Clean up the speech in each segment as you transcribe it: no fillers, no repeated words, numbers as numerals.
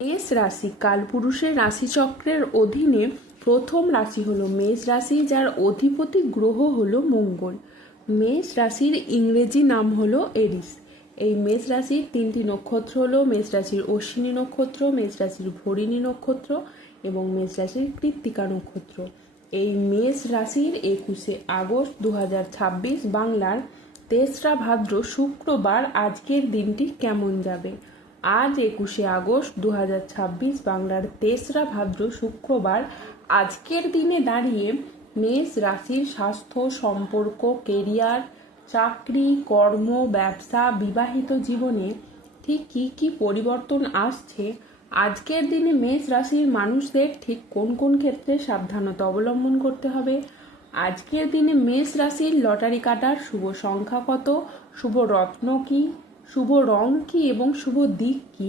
মেষ রাশি কালপুরুষের রাশিচক্রের অধীনে প্রথম রাশি হলো মেষ রাশি, যার অধিপতি গ্রহ হলো মঙ্গল। মেষ রাশির ইংরেজি নাম হলো এরিস। এই মেষ রাশির তিনটি নক্ষত্র হলো মেষ রাশির অশ্বিনী নক্ষত্র, মেষ রাশির ভরিণী নক্ষত্র এবং মেষ রাশির কৃত্তিকা নক্ষত্র। এই মেষ রাশির 21শে আগস্ট 2026 বাংলার 3রা ভাদ্র শুক্রবার আজকের দিনটি কেমন যাবে। আজ 21শে আগস্ট 2026 বাংলার 3রা ভাদ্র শুক্রবার আজকের দিনে দাঁড়িয়ে মেষ রাশির স্বাস্থ্য, সম্পর্ক, কেরিয়ার, চাকরি, কর্ম, ব্যবসা, বিবাহিত জীবনে ঠিক কী কী পরিবর্তন আসছে, আজকের দিনে মেষ রাশির মানুষদের ঠিক কোন কোন ক্ষেত্রে সাবধানতা অবলম্বন করতে হবে, আজকের দিনে মেষ রাশির লটারি কাটার শুভ সংখ্যা কত, শুভ রত্ন কী, শুভ রং কী এবং শুভ দিক কী,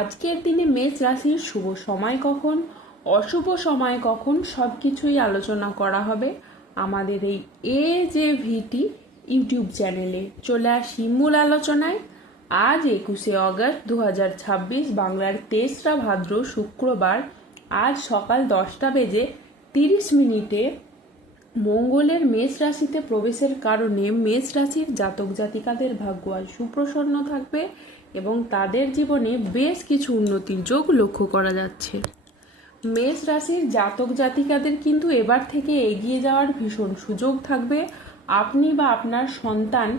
আজকের দিনে মেষ রাশির শুভ সময় কখন, অশুভ সময় কখন, সব কিছুই আলোচনা করা হবে আমাদের এই AJVT ইউটিউব চ্যানেলে। চলে আসি মূল আলোচনায়। আজ 21শে আগস্ট 2026 বাংলার 3রা ভাদ্র শুক্রবার আজ সকাল 10:30 মঙ্গলের মেষ রাশিতে প্রবেশের কারণে মেষ রাশির জাতক জাতিকাদের ভাগ্য আজ সুপ্রসন্ন থাকবে এবং তাদের জীবনে বেশ কিছু উন্নতির যোগ লক্ষ্য করা যাচ্ছে। মেষ রাশির জাতক জাতিকাদের কিন্তু এবার থেকে এগিয়ে যাওয়ার ভীষণ সুযোগ থাকবে। আপনি বা আপনার সন্তান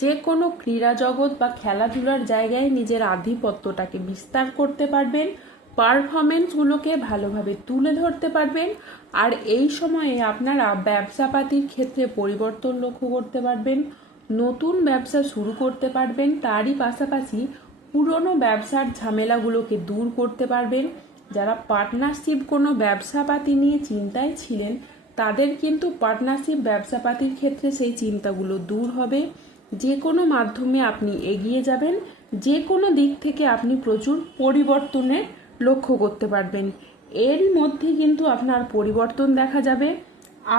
যে কোনো ক্রীড়া জগৎ বা খেলাধুলার জায়গায় নিজের আধিপত্যটাকে বিস্তার করতে পারবেন, পারফরমেন্সগুলোকে ভালোভাবে তুলে ধরতে পারবেন। আর এই সময়ে আপনারা ব্যবসাপাতির ক্ষেত্রে পরিবর্তন লক্ষ্য করতে পারবেন, নতুন ব্যবসা শুরু করতে পারবেন, তারই পাশাপাশি পুরনো ব্যবসার ঝামেলাগুলোকে দূর করতে পারবেন। যারা পার্টনারশিপ কোনো ব্যবসাপাতি নিয়ে চিন্তায় ছিলেন, তাদের কিন্তু পার্টনারশিপ ব্যবসাপাতির ক্ষেত্রে সেই চিন্তাগুলো দূর হবে। যে কোনো মাধ্যমে আপনি এগিয়ে যাবেন, যে কোনো দিক থেকে আপনি প্রচুর পরিবর্তনের লক্ষ্য করতে পারবেন। এরই মধ্যে কিন্তু আপনার পরিবর্তন দেখা যাবে।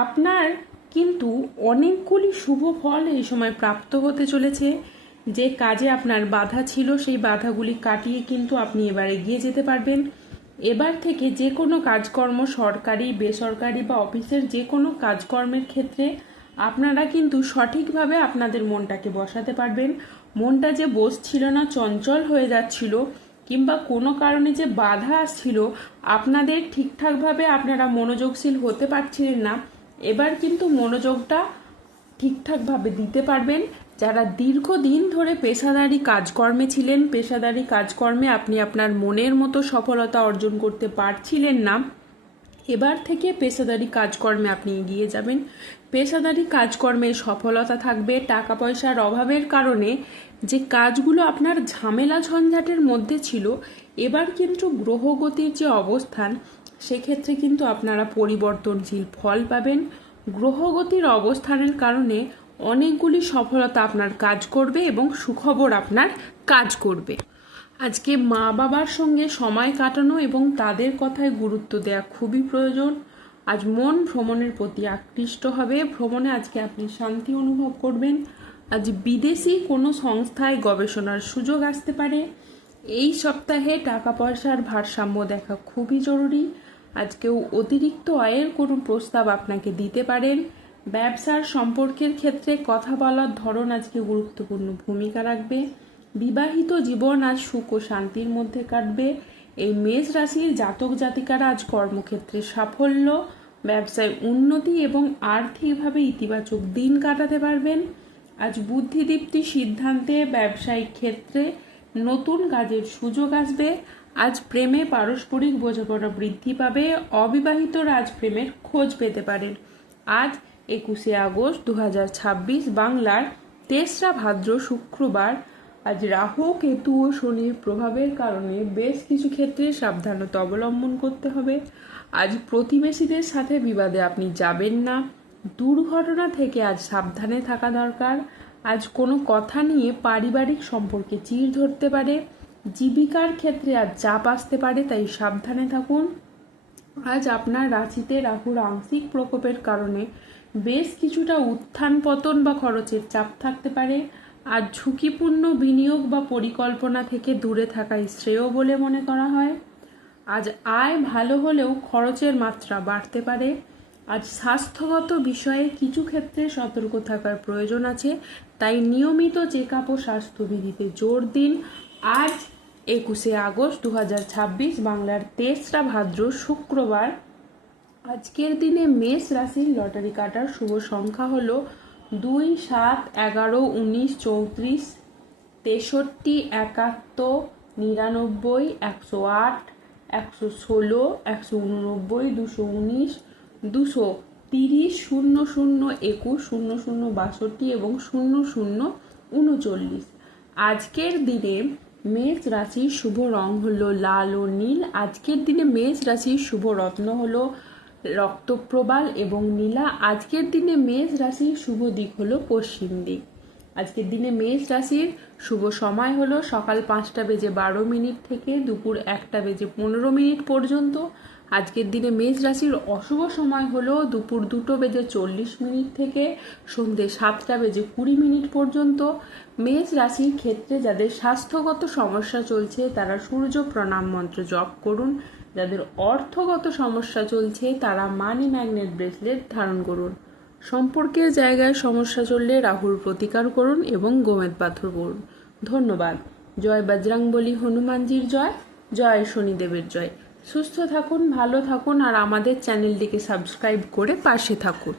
আপনার কিন্তু অনেকগুলি শুভ ফল এই সময় প্রাপ্ত হতে চলেছে। যে কাজে আপনার বাধা ছিল, সেই বাধাগুলি কাটিয়ে কিন্তু আপনি এবার এগিয়ে যেতে পারবেন। এবার থেকে যে কোনো কাজকর্ম, সরকারি, বেসরকারি বা অফিসের যে কোনো কাজকর্মের ক্ষেত্রে আপনারা কিন্তু সঠিকভাবে আপনাদের মনটাকে বসাতে পারবেন। মনটা যে বসছিল না, চঞ্চল হয়ে যাচ্ছিল, কিংবা কোনো কারণে যে বাধা আসছিল, আপনাদের ঠিকঠাকভাবে আপনারা মনোযোগশীল হতে পারছিলেন না, এবার কিন্তু মনোযোগটা ঠিকঠাকভাবে দিতে পারবেন। যারা দীর্ঘদিন ধরে পেশাদারি কাজকর্মে ছিলেন, পেশাদারি কাজকর্মে আপনি আপনার মনের মতো সফলতা অর্জন করতে পারছিলেন না, এবার থেকে পেশাদারি কাজকর্মে আপনি এগিয়ে যাবেন। পেশাদারি কাজকর্মে সফলতা থাকবে। টাকা পয়সার অভাবের কারণে যে কাজগুলো আপনার ঝামেলা ঝঞ্ঝাটের মধ্যে ছিল, এবার কিন্তু গ্রহগতির যে অবস্থান, সেক্ষেত্রে কিন্তু আপনারা পরিবর্তনশীল ফল পাবেন। গ্রহগতির অবস্থানের কারণে অনেকগুলি সফলতা আপনার কাজ করবে এবং সুখবর আপনার কাজ করবে। আজকে মা বাবার সঙ্গে সময় কাটানো এবং তাদের কথায় গুরুত্ব দেওয়া খুবই প্রয়োজন। আজ মন ভ্রমণের প্রতি আকৃষ্ট হবে। ভ্রমণে আজকে আপনি শান্তি অনুভব করবেন। আজ বিদেশি কোনো সংস্থায় গবেষণার সুযোগ আসতে পারে। এই সপ্তাহে টাকা পয়সার ভারসাম্য দেখা খুবই জরুরি। আজকেও অতিরিক্ত আয়ের কোনো প্রস্তাব আপনাকে দিতে পারেন। ব্যবসার সম্পর্কের ক্ষেত্রে কথা বলার ধরন আজকে গুরুত্বপূর্ণ ভূমিকা রাখবে। বিবাহিত জীবন আজ সুখ ও শান্তির মধ্যে কাটবে। এই মেষ রাশির জাতক জাতিকারা আজ কর্মক্ষেত্রে সাফল্য, ব্যবসায় উন্নতি এবং আর্থিকভাবে ইতিবাচক দিন কাটাতে পারবেন। আজ বুদ্ধিদীপ্তি সিদ্ধান্তে ব্যবসায়িক ক্ষেত্রে নতুন কাজের সুযোগ আসবে। আজ প্রেমে পারস্পরিক বোঝাপড়া বৃদ্ধি পাবে। অবিবাহিতরা আজ প্রেমের খোঁজ পেতে পারেন। আজ 21শে আগস্ট 2026 বাংলার 3রা ভাদ্র শুক্রবার আজ রাহু, কেতু ও শনির প্রভাবের কারণে বেশ কিছু ক্ষেত্রে সাবধানতা অবলম্বন করতে হবে। আজ প্রতিবেশীদের সাথে বিবাদে আপনি যাবেন না। দুর্ঘটনা থেকে আজ সাবধানে থাকা দরকার। আজ কোনো কথা নিয়ে পারিবারিক সম্পর্কে চিড় ধরতে পারে। জীবিকার ক্ষেত্রে আজ চাপ আসতে পারে, তাই সাবধানে থাকুন। আজ আপনার রাশিতে রাহুর আংশিক প্রকোপের কারণে বেশ কিছুটা উত্থান পতন বা খরচের চাপ থাকতে পারে। আজ ঝুঁকিপূর্ণ বিনিয়োগ বা পরিকল্পনা থেকে দূরে থাকাই শ্রেয় বলে মনে করা হয়। আজ আয় ভালো হলেও খরচের মাত্রা বাড়তে পারে। আজ স্বাস্থ্যগত বিষয়ে কিছু ক্ষেত্রে সতর্ক থাকার প্রয়োজন আছে, তাই নিয়মিত চেক আপ ও স্বাস্থ্যবিধিতে জোর দিন। আজ 21শে আগস্ট 2026, বাংলার 23রা ভাদ্র, শুক্রবার। আজকের দিনে মেষ রাশির লটারি কাটার শুভ সংখ্যা হলো 2, 7, 11, 19, 34, 63, 71, 99, 108, 116, 189, 219, 230, 00, 21, 00, 62 এবং 00, 39। আজকের দিনে মেষ রাশির শুভ রং হলো লাল ও নীল। আজকের দিনে মেষ রাশির শুভ রত্ন হলো রক্তপ্রবাল এবং নীলা। আজকের দিনে মেষ রাশির শুভ দিক হলো পশ্চিম দিক। আজকের দিনে মেষ রাশির শুভ সময় হলো সকাল 5টা বেজে 12 মিনিট থেকে দুপুর 1টা বেজে 15 মিনিট পর্যন্ত। আজকের দিনে মেষ রাশির অশুভ সময় হলো দুপুর 2টো বেজে 40 মিনিট থেকে সন্ধ্যে 7টা বেজে 20 মিনিট পর্যন্ত। মেষ রাশির ক্ষেত্রে যাদের স্বাস্থ্যগত সমস্যা চলছে তারা সূর্য প্রণাম মন্ত্র জপ করুন। যাদের অর্থগত সমস্যা চলছে তারা মানি ম্যাগনেট ব্রেসলেট ধারণ করুন। সম্পর্কের জায়গায় সমস্যা চললে রাহুর প্রতিকার করুন এবং গোমেদ পাথর পড়ুন। ধন্যবাদ। জয় বজরংবলী হনুমানজির জয়, জয় শনিদেবের জয়। সুস্থ থাকুন, ভালো থাকুন আর আমাদের চ্যানেলটিকে সাবস্ক্রাইব করে পাশে থাকুন।